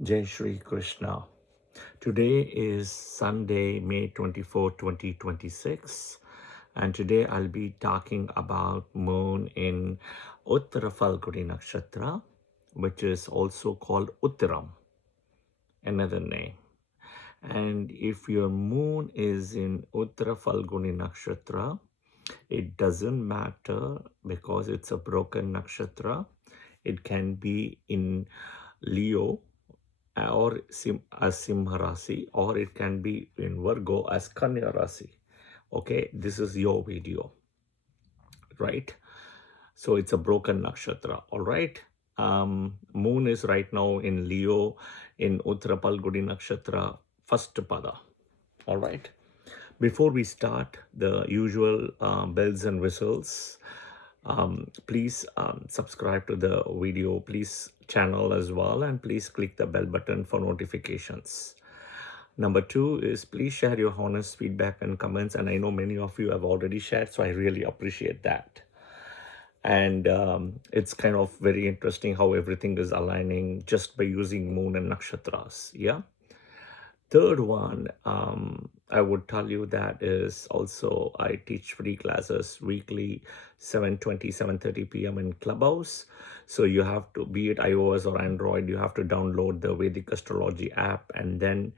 Jai Shri Krishna. Today is Sunday, May 24, 2026, and today I'll be talking about moon in Uttara Phalguni Nakshatra, which is also called Uttaram, another name. And if your moon is in Uttara Phalguni Nakshatra, it doesn't matter because it's a broken nakshatra. It can be in Leo or as Simha Rasi, or it can be in Virgo as Kanya Rasi. Okay, this is your video, right? So it's a broken nakshatra, all right? Moon is right now in Leo in Uttara Phalguni Nakshatra, first pada, all right? Before we start, the usual bells and whistles. Please subscribe to the video, please channel as well, and please click the bell button for notifications. Number two is please share your honest feedback and comments, and I know many of you have already shared, so I really appreciate that. And it's kind of very interesting how everything is aligning just by using moon and nakshatras. Yeah. Third one, I would tell you that is also I teach free classes weekly, 7:20, 7:30 p.m. in Clubhouse. So you have to, be it iOS or Android, you have to download the Vedic Astrology app, and then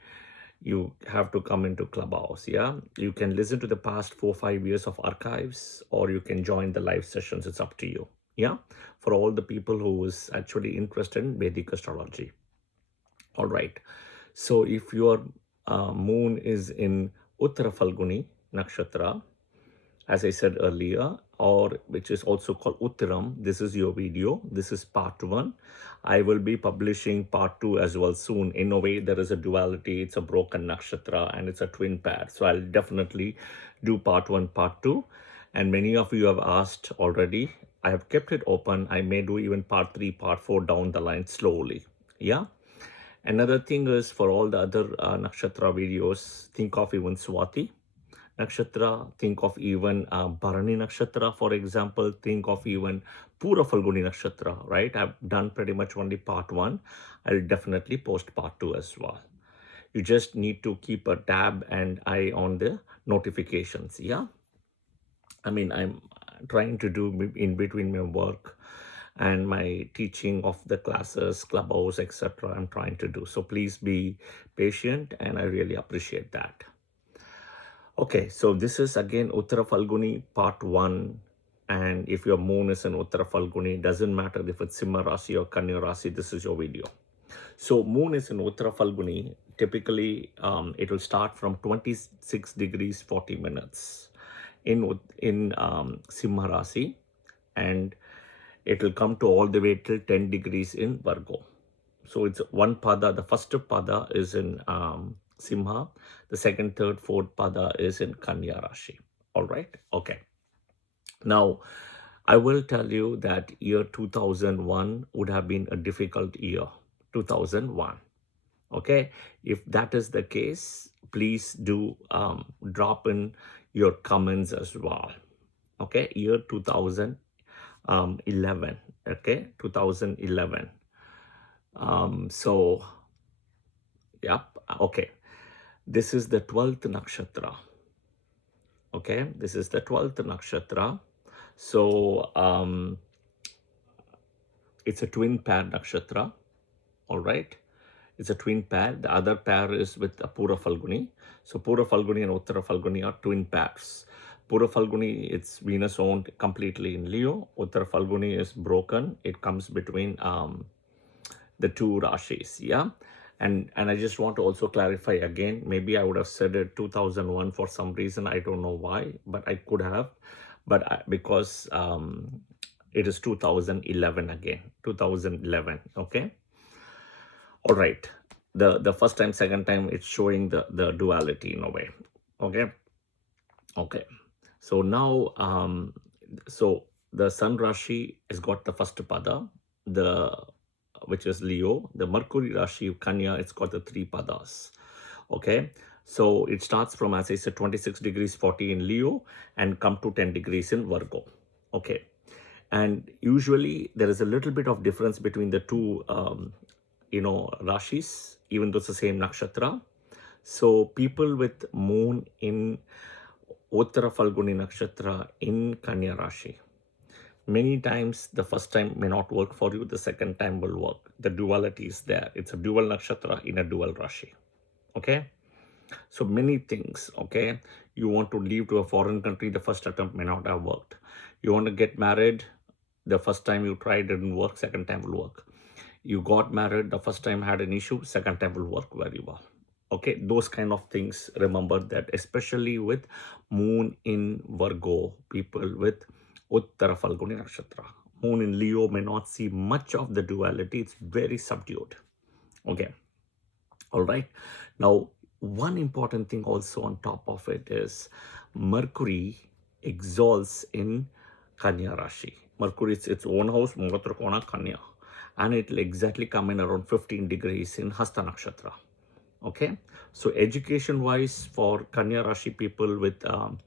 you have to come into Clubhouse. Yeah, you can listen to the past 4-5 years of archives, or you can join the live sessions. It's up to you. Yeah, for all the people who is actually interested in Vedic Astrology. All right. So if your moon is in Uttara Phalguni Nakshatra, as I said earlier, or which is also called Uttaram, this is your video. This is part 1. I will be publishing part 2 as well soon. In a way, there is a duality. It's a broken nakshatra and it's a twin pair. So I'll definitely do part 1, part 2. And many of you have asked already. I have kept it open. I may do even part 3, part 4 down the line slowly. Yeah. Another thing is for all the other nakshatra videos, think of even Swati Nakshatra, think of even Bharani Nakshatra, for example, think of even Pura Phalguni Nakshatra, right? I've done pretty much only part 1. I'll definitely post part 2 as well. You just need to keep a tab and eye on the notifications, yeah? I mean, I'm trying to do in between my work and my teaching of the classes, Clubhouse, etc. I'm trying to do. So please be patient, and I really appreciate that. Okay, so this is again Uttara Phalguni part 1. And if your moon is in Uttara Phalguni, doesn't matter if it's Simha Rasi or Kanya Rasi, this is your video. So moon is in Uttara Phalguni. Typically, it will start from 26 degrees 40 minutes in Simha Rasi, and it will come to all the way till 10 degrees in Virgo. So it's one pada. The first pada is in Simha. The second, third, fourth pada is in Kanya Rashi. All right. Okay. Now, I will tell you that year 2001 would have been a difficult year. 2001. Okay. If that is the case, please do drop in your comments as well. Okay. Year 2011. Okay. 2011. So, yep. Okay. This is the 12th nakshatra. Okay. This is the 12th nakshatra. So, it's a twin pair nakshatra. All right. It's a twin pair. The other pair is with Pura Phalguni. So, Pura Phalguni and Uttara Phalguni are twin pairs. Pura Phalguni, it's Venus owned completely in Leo. Uttara Phalguni is broken. It comes between the two Rashis. Yeah. And I just want to also clarify again, maybe I would have said it 2001 for some reason. I don't know why, but I could have. But because it is 2011 again, 2011. Okay. All right. The first time, second time, it's showing the duality in a way. Okay. Okay. So now, so the Sun Rashi has got the first pada, which is Leo. The Mercury Rashi, Kanya, it's got the 3 padas. Okay. So it starts from, as I said, 26 degrees 40 in Leo and come to 10 degrees in Virgo. Okay. And usually there is a little bit of difference between the two rashis, even though it's the same nakshatra. So people with moon in Uttara Phalguni nakshatra in Kanya Rashi, many times the first time may not work for you, the second time will work. The duality is there. It's a dual nakshatra in a dual Rashi. Okay? So many things, okay? You want to leave to a foreign country, the first attempt may not have worked. You want to get married, the first time you tried didn't work, second time will work. You got married, the first time had an issue, second time will work very well. Okay, those kind of things, remember that, especially with moon in Virgo, people with Uttara Phalguni Nakshatra. Moon in Leo may not see much of the duality, it's very subdued. Okay, all right. Now, one important thing also on top of it is Mercury exalts in Kanya Rashi. Mercury is its own house, Mugatrikona Kanya, and it will exactly come in around 15 degrees in Hasta Nakshatra. Okay, so education wise for Kanya Rashi people with Uttara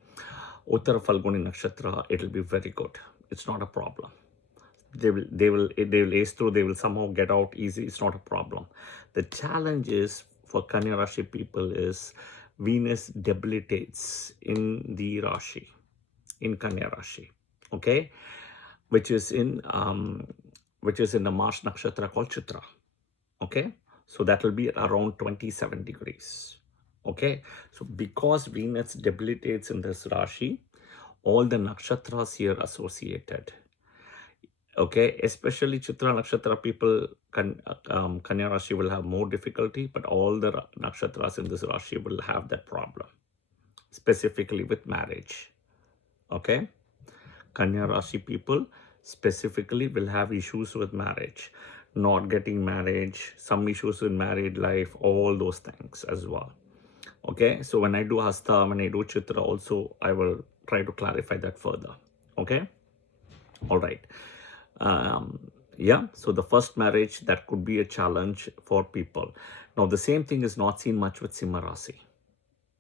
Phalguni Nakshatra, it will be very good. It's not a problem. They will ace through, they will somehow get out easy. It's not a problem. The challenge is for Kanya Rashi people is Venus debilitates in the Rashi, in Kanya Rashi, okay, which is in the Mars nakshatra called Chitra. Okay, so that will be around 27 degrees. Okay, so because Venus debilitates in this Rashi, all the nakshatras here associated, okay, especially Chitra nakshatra people, Kanya Rashi will have more difficulty, but all the nakshatras in this Rashi will have that problem, specifically with marriage. Okay, Kanya Rashi people specifically will have issues with marriage, not getting marriage, some issues in married life, all those things as well. Okay, so when I do Hasta, when I do Chitra also, I will try to clarify that further. Okay, all right. Yeah, so the first marriage, that could be a challenge for people. Now, the same thing is not seen much with Simha Rasi.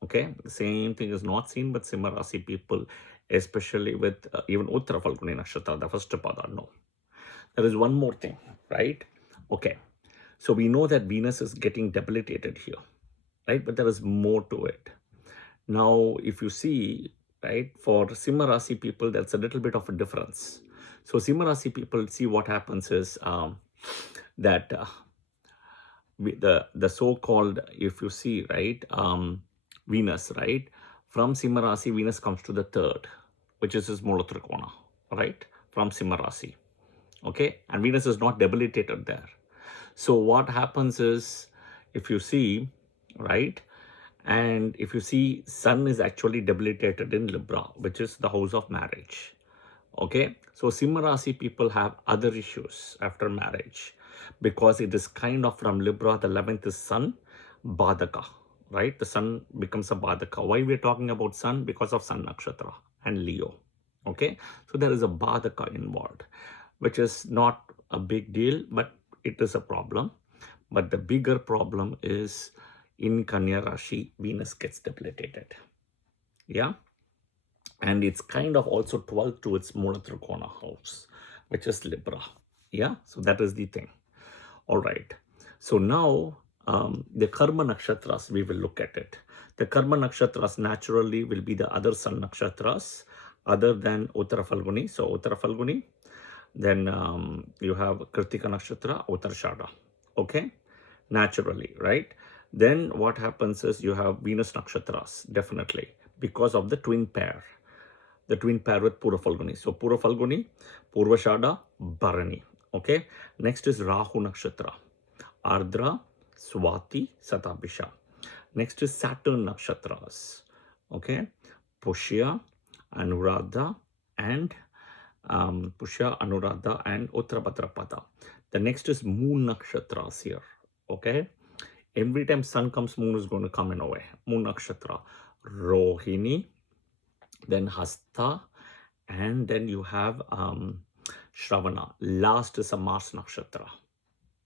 Okay, the same thing is not seen with Simha Rasi people, especially with even Uttara Phalguni Nakshatra, the first pada. No. There is one more thing, right? Okay, so we know that Venus is getting debilitated here, right? But there is more to it. Now, if you see, right, for Simha Rasi people, that's a little bit of a difference. So Simha Rasi people, see what happens is that the so-called, if you see, right, Venus, right, from Simha Rasi, Venus comes to the third, which is his Mula Trikona, right, from Simha Rasi. Okay, and Venus is not debilitated there. So what happens is, if you see, right, and if you see, Sun is actually debilitated in Libra, which is the house of marriage. Okay, so Simha Rasi people have other issues after marriage, because it is kind of from Libra, the 11th is Sun, Badaka, right? The Sun becomes a Badaka. Why we are talking about Sun? Because of Sun Nakshatra and Leo. Okay, so there is a Badaka involved, which is not a big deal, but it is a problem. But the bigger problem is in Kanya Rashi, Venus gets debilitated. Yeah. And it's kind of also 12th to its Mula Trikona house, which is Libra. Yeah. So that is the thing. All right. So now the Karma Nakshatras, we will look at it. The Karma Nakshatras naturally will be the other Sun Nakshatras other than Uttara Phalguni. So Uttara Phalguni, then you have Kritika Nakshatra, Uttarashada. Okay, naturally, right? Then what happens is you have Venus Nakshatras, definitely, because of the twin pair. The twin pair with Pura Phalguni. So Pura Phalguni, Purvashada, Bharani. Okay, next is Rahu Nakshatra, Ardra, Swati, Satabhisha. Next is Saturn Nakshatras. Okay, Pushya, Anuradha, and Pushya, Anuradha, and Uttarabhadrapada. The next is Moon Nakshatras here. Okay, every time Sun comes, Moon is going to come in a way. Moon Nakshatra, Rohini, then Hasta, and then you have Shravana. Last is a Mars Nakshatra.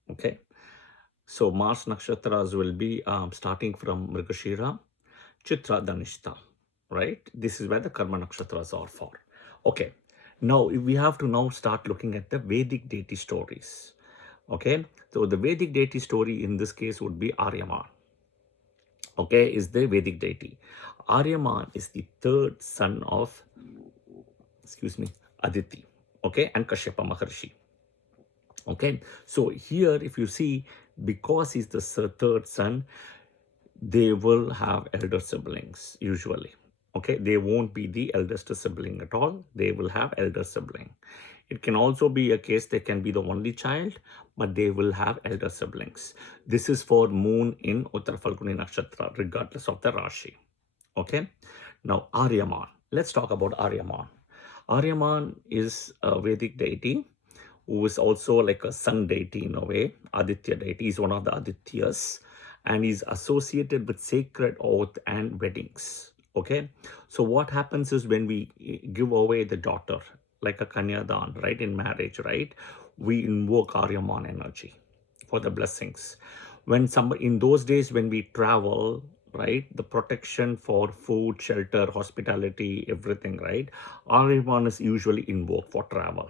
Okay, so Mars Nakshatras will be starting from Mrigashira, Chitra, Dhanishta, right? This is where the Karma Nakshatras are for. Okay, now we have to now start looking at the Vedic deity stories. Okay, so the Vedic deity story in this case would be Aryaman. Okay, is the Vedic deity. Aryaman is the third son of, excuse me, Aditi. Okay, and Kashyapa Maharshi. Okay, so here if you see, because he's the third son, they will have elder siblings usually. Okay, they won't be the eldest sibling at all. They will have elder sibling. It can also be a case they can be the only child, but they will have elder siblings. This is for moon in Uttara Phalguni Nakshatra, regardless of the Rashi. Okay, now Aryaman. Let's talk about Aryaman. Aryaman is a Vedic deity who is also like a sun deity in a way. Aditya deity is one of the Adityas, and is associated with sacred oath and weddings. Okay, so what happens is when we give away the daughter, like a kanyadan, right, in marriage, right, we invoke Aryaman energy for the blessings. When somebody in those days when we travel, right, the protection for food, shelter, hospitality, everything, right, Aryaman is usually invoked for travel.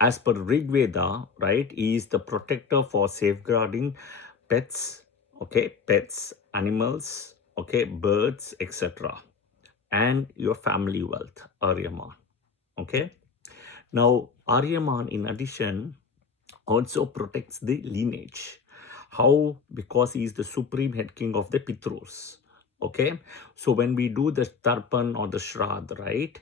As per Rig Veda, right, he is the protector for safeguarding pets, okay, pets, animals, okay, birds, etc., and your family wealth, Aryaman. Okay. Now, Aryaman, in addition, also protects the lineage. How? Because he is the supreme head king of the Pitrus. Okay. So when we do the Tarpan or the Shrad, right,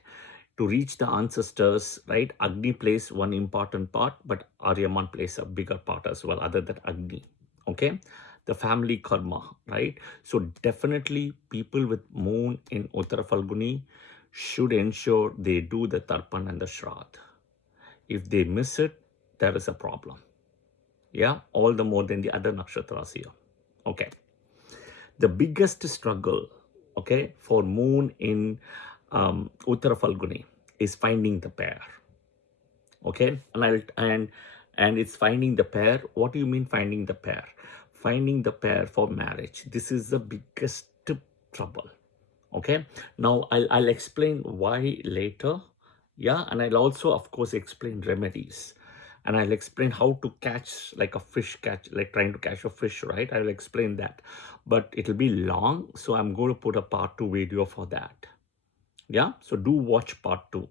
to reach the ancestors, right, Agni plays one important part, but Aryaman plays a bigger part as well, other than Agni. Okay. The family karma, right? So definitely people with moon in Uttara Phalguni should ensure they do the Tarpan and the Shrad. If they miss it, there is a problem. Yeah, all the more than the other nakshatras here. Okay. The biggest struggle, okay, for moon in Uttara Phalguni is finding the pair. Okay, and it's finding the pair. What do you mean finding the pair? Finding the pair for marriage. This is the biggest trouble. Okay, now I'll explain why later. Yeah, and I'll also of course explain remedies, and I'll explain how to catch like a fish catch, like trying to catch a fish, right? I'll explain that, but it'll be long, so I'm going to put a part 2 video for that. Yeah, so do watch part 2.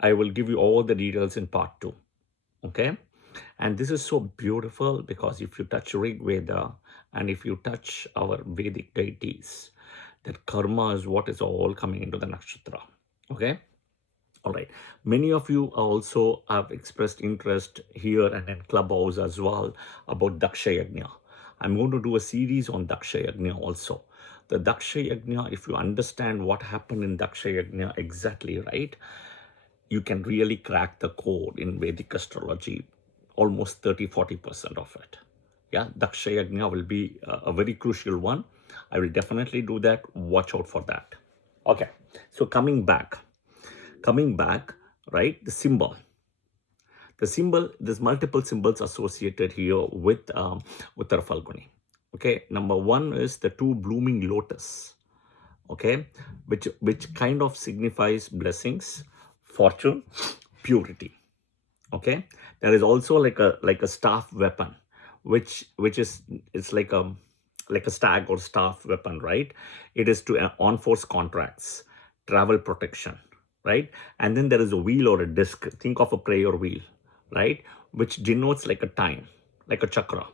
I will give you all the details in part 2. Okay, and this is so beautiful because if you touch Rig Veda and if you touch our Vedic deities, that karma is what is all coming into the nakshatra. Okay, all right. Many of you also have expressed interest here and in Clubhouse as well about Daksha Yajna. I'm going to do a series on Daksha Yajna also. The Daksha Yajna, if you understand what happened in Daksha Yajna exactly, right, you can really crack the code in Vedic astrology, almost 30-40% of it. Yeah, Daksha Yajna will be a very crucial one. I will definitely do that. Watch out for that. Okay, so coming back, right, the symbol. There's multiple symbols associated here with Uttara Phalguni. Okay, number one is the two blooming lotus. Okay, which kind of signifies blessings, fortune, purity. Okay, there is also like a staff weapon, which is it's like a stag or staff weapon, right? It is to enforce contracts, travel protection, right? And then there is a wheel or a disc. Think of a prayer wheel, right? Which denotes like a time, like a chakra.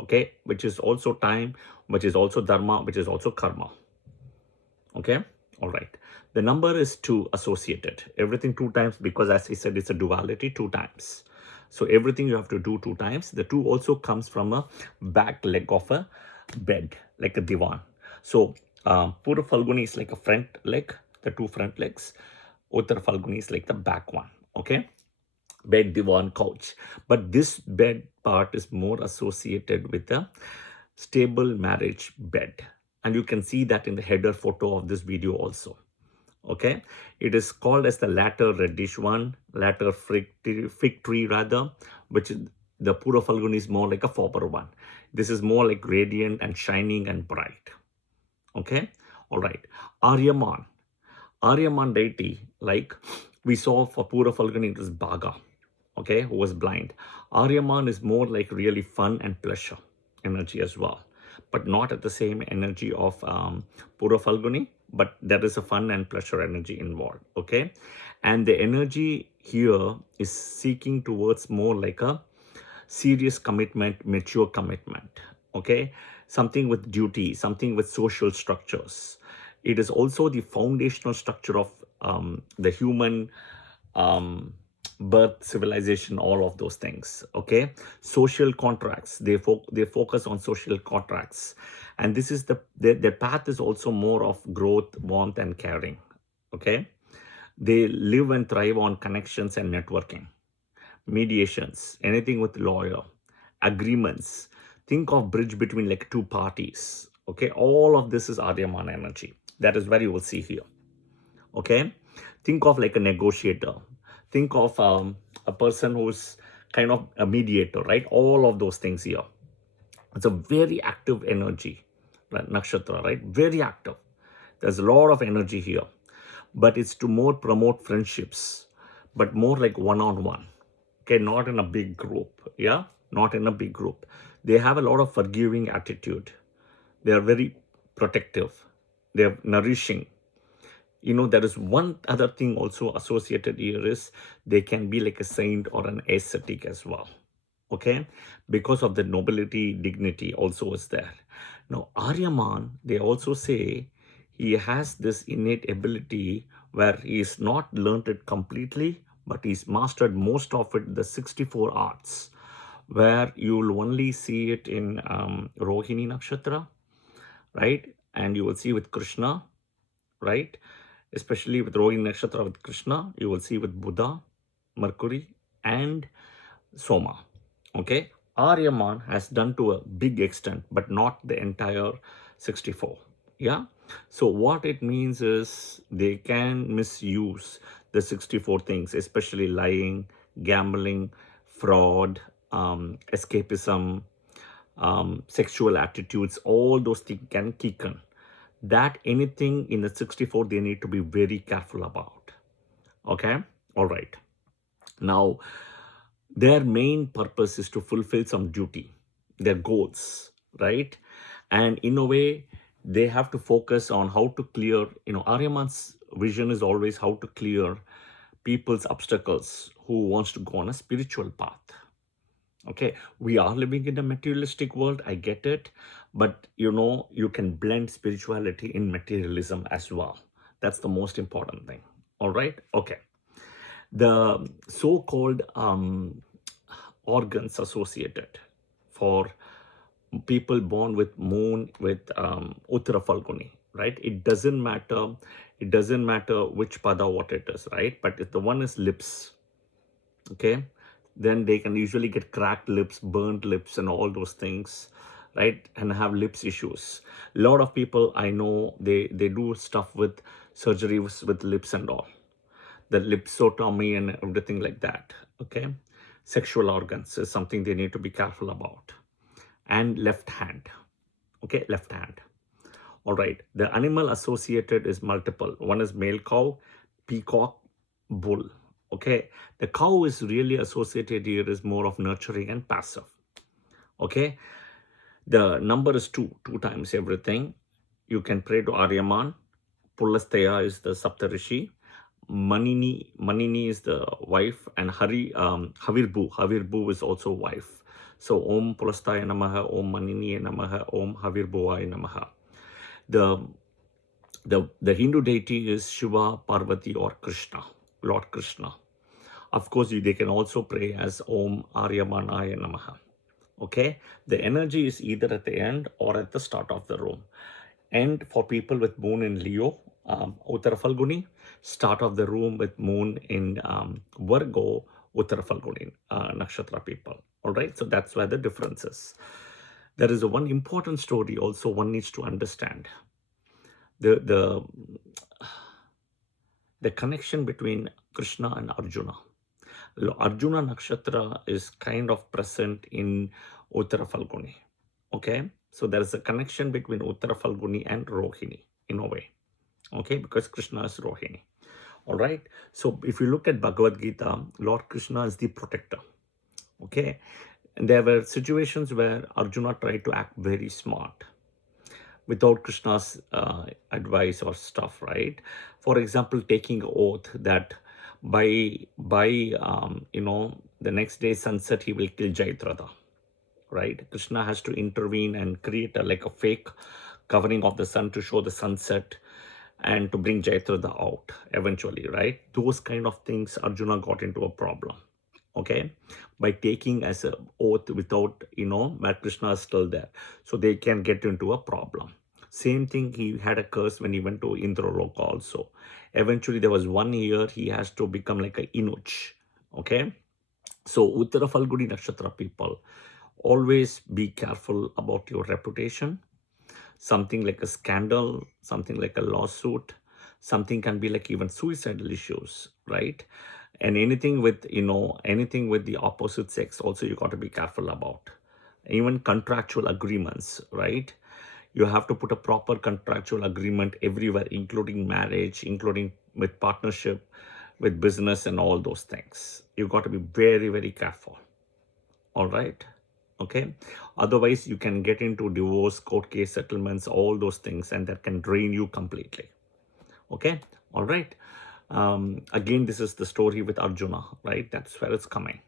Okay, which is also time, which is also dharma, which is also karma. Okay, all right. The number is 2 associated. Everything 2 times because, as I said, it's a duality 2 times. So everything you have to do 2 times. The 2 also comes from a back leg of a bed, like a divan. So Pura Phalguni is like a front leg, the 2 front legs. Uttara Phalguni is like the back one. Okay, bed, divan, couch. But this bed part is more associated with a stable marriage bed. And you can see that in the header photo of this video also. Okay, it is called as the latter reddish one, latter fig tree rather, which is the Pura Phalguni is more like a former one. This is more like radiant and shining and bright. Okay, all right. Aryaman deity, like we saw for Pura Phalguni, it is Bhaga. okay, who was blind. Aryaman is more like really fun and pleasure energy as well, but not at the same energy of Pura Phalguni, but there is a fun and pleasure energy involved, okay? And the energy here is seeking towards more like a serious commitment, mature commitment, okay? Something with duty, something with social structures. It is also the foundational structure of the human um, birth, civilization, all of those things, okay? Social contracts, they focus on social contracts. And this is their path is also more of growth, warmth, and caring, okay? They live and thrive on connections and networking, mediations, anything with lawyer, agreements. Think of bridge between like two parties. Okay, all of this is Aryaman energy. That is where you will see here. Okay, think of like a negotiator. Think of a person who's kind of a mediator, right? All of those things here. It's a very active energy, right? Nakshatra, right? Very active. There's a lot of energy here, but it's to more promote friendships, but more like one-on-one. Okay, not in a big group. Yeah, not in a big group. They have a lot of forgiving attitude. They are very protective. They're nourishing. There is one other thing also associated here is they can be like a saint or an ascetic as well. Okay, because of the nobility, dignity also is there. Now, Aryaman, they also say he has this innate ability where he is not learned it completely, but he's mastered most of it, the 64 arts, where you'll only see it in Rohini Nakshatra, right? And you will see with Krishna, right? Especially with Rohini Nakshatra with Krishna, you will see with Buddha, Mercury, and Soma. Okay, Aryaman has done to a big extent, but not the entire 64. Yeah, so what it means is they can misuse the 64 things, especially lying, gambling, fraud, escapism, sexual attitudes. All those things can kick in. That anything in the 64 they need to be very careful about. Okay, all right. Now, their main purpose is to fulfill some duty, their goals, right? And in a way, they have to focus on how to clear, Aryaman's vision is always how to clear people's obstacles who wants to go on a spiritual path. Okay, we are living in a materialistic world, I get it, but you can blend spirituality in materialism as well. That's the most important thing. All right, okay. The so-called organs associated for people born with moon with Uttara Phalguni, right? It doesn't matter which pada what it is, right? But if the one is lips, okay, then they can usually get cracked lips, burnt lips, and all those things, right? And have lips issues. A lot of people I know, they do stuff with surgeries with lips and all, the lipsotomy and everything like that. Okay, sexual organs is something they need to be careful about. And left hand. Okay, left hand. All right, the animal associated is multiple. One is male cow, peacock, bull. Okay, the cow is really associated here is more of nurturing and passive. Okay, the number is two times everything. You can pray to Aryaman. Pulastaya is the Saptarishi. Manini is the wife, and Havirbu is also wife. So Om Pulastaya Namaha, Om Manini Namaha, Om Havirbuvaya Namaha. The Hindu deity is Shiva, Parvati, or Krishna, Lord Krishna. Of course, they can also pray as Om Aryamanaya Namaha. Okay, the energy is either at the end or at the start of the room. And for people with moon in Leo, Uttara Phalguni, start of the room with moon in Virgo, Uttara Phalguni, Nakshatra people. All right, so that's where the difference is. There is one important story also one needs to understand. The connection between Krishna and Arjuna. Arjuna Nakshatra is kind of present in Uttara Phalguni. Okay, so there is a connection between Uttara Phalguni and Rohini in a way. Okay, because Krishna is Rohini. All right. So if you look at Bhagavad Gita, Lord Krishna is the protector. Okay. And there were situations where Arjuna tried to act very smart without Krishna's advice or stuff, right? For example, taking oath that by the next day sunset he will kill Jayadratha, right? Krishna has to intervene and create like a fake covering of the sun to show the sunset and to bring Jayadratha out eventually, right? Those kind of things Arjuna got into a problem. Okay, by taking as a oath without where Krishna is still there, so they can get into a problem. Same thing, he had a curse when he went to Indraloka also. Eventually there was 1 year he has to become like a Inuch. Okay, so Uttara Phalguni Nakshatra people, always be careful about your reputation. Something like a scandal, something like a lawsuit, something can be like even suicidal issues, right? And anything with anything with the opposite sex also you got to be careful about. Even contractual agreements, right? You have to put a proper contractual agreement everywhere, including marriage, including with partnership, with business and all those things. You got to be very, very careful. All right. Okay. Otherwise, you can get into divorce, court case settlements, all those things, and that can drain you completely. Okay. All right. Again, this is the story with Arjuna, right? That's where it's coming.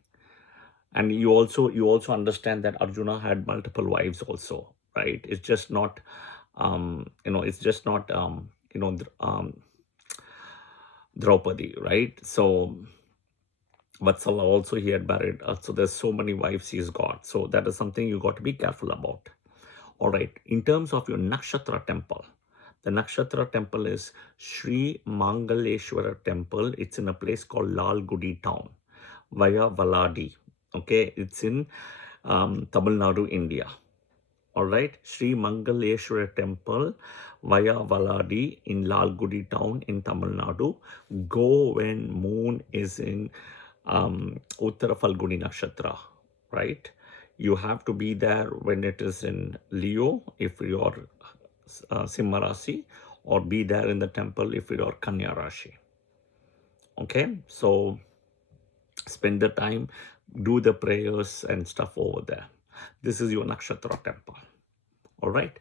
And you also understand that Arjuna had multiple wives also, right? It's just not, it's just not, Draupadi, right? So Vatsala also he had married. So there's so many wives he's got. So that is something you got to be careful about. All right. In terms of your Nakshatra temple, the Nakshatra temple is Sri Mangaleshwara temple. It's in a place called Lalgudi town, via Valadi. Okay. It's in Tamil Nadu, India. All right. Sri Mangaleshwara temple via Valadi in Lalgudi town in Tamil Nadu. Go when moon is in Uttara Phalguni Nakshatra, right? You have to be there when it is in Leo if you're Simha Rasi, or be there in the temple if you're Kanya Rashi. Okay, so spend the time, do the prayers and stuff over there. This is your Nakshatra temple. All right.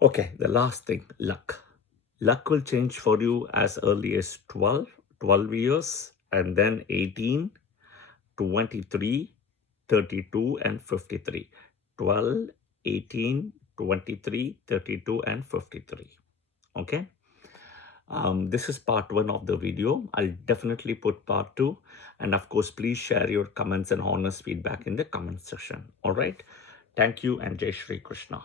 Okay, the last thing, luck. Luck will change for you as early as 12 years, and then 18, 23, 32 and 53. 12, 18, 23, 32 and 53. Okay. This is part 1 of the video. I'll definitely put part 2. And of course, please share your comments and honest feedback in the comment section. All right. Thank you and Jai Shri Krishna.